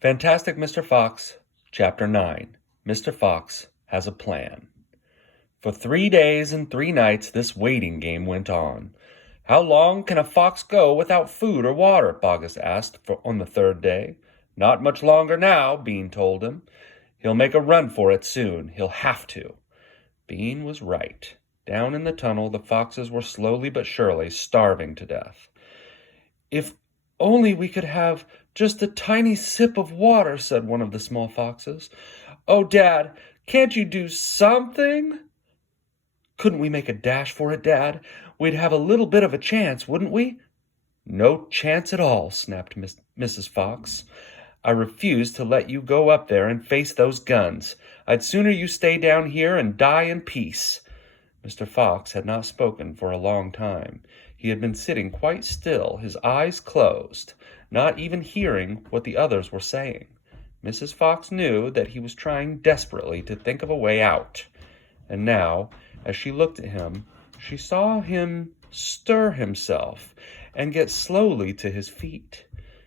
Fantastic Mr. Fox, Chapter 9. Mr. Fox Has a Plan. For 3 days and 3 nights this waiting game went on. How long can a fox go without food or water? Boggis asked on the 3rd day. Not much longer now, Bean told him. He'll make a run for it soon. He'll have to. Bean was right. Down in the tunnel the foxes were slowly but surely starving to death. If only we could have just a tiny sip of water, said one of the small foxes. Oh, Dad, can't you do something? Couldn't we make a dash for it, Dad? We'd have a little bit of a chance, wouldn't we? No chance at all, snapped Mrs. Fox. I refuse to let you go up there and face those guns. I'd sooner you stay down here and die in peace. Mr. Fox had not spoken for a long time. He had been sitting quite still, his eyes closed, not even hearing what the others were saying. Mrs. Fox knew that he was trying desperately to think of a way out. And now, as she looked at him, she saw him stir himself and get slowly to his feet.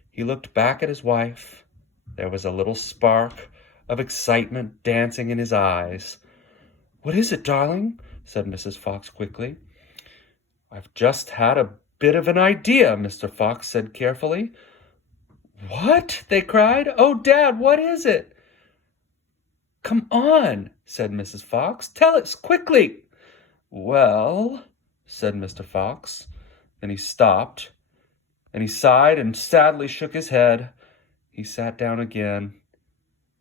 He looked back at his wife. There was a little spark of excitement dancing in his eyes. What is it, darling? Said Mrs. Fox quickly. I've just had a bit of an idea, Mr. Fox said carefully. What? They cried. Oh, Dad, what is it? Come on, said Mrs. Fox. Tell us quickly. Well, said Mr. Fox. Then he stopped, and he sighed and sadly shook his head. He sat down again.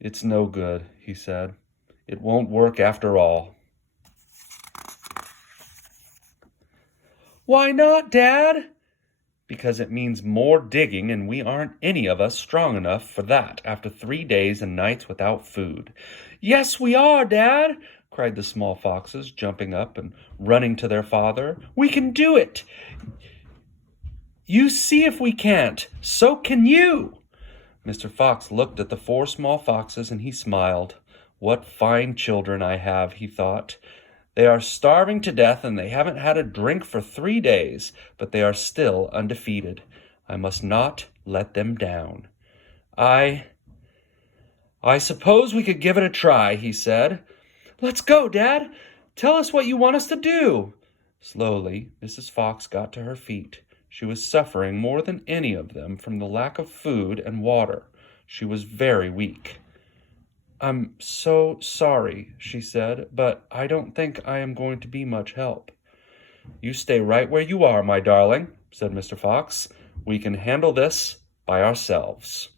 It's no good, he said. It won't work after all. Why not, Dad? Because it means more digging, and we aren't any of us strong enough for that after 3 days and nights without food. Yes, we are, Dad, cried the small foxes, jumping up and running to their father. We can do it. You see if we can't. So can you. Mr. Fox looked at the 4 small foxes, and he smiled. What fine children I have, he thought. They are starving to death, and they haven't had a drink for 3 days, but they are still undefeated. I must not let them down. I suppose we could give it a try, he said. Let's go, Dad. Tell us what you want us to do. Slowly, Mrs. Fox got to her feet. She was suffering more than any of them from the lack of food and water. She was very weak. I'm so sorry, she said, but I don't think I am going to be much help. You stay right where you are, my darling, said Mr. Fox. We can handle this by ourselves.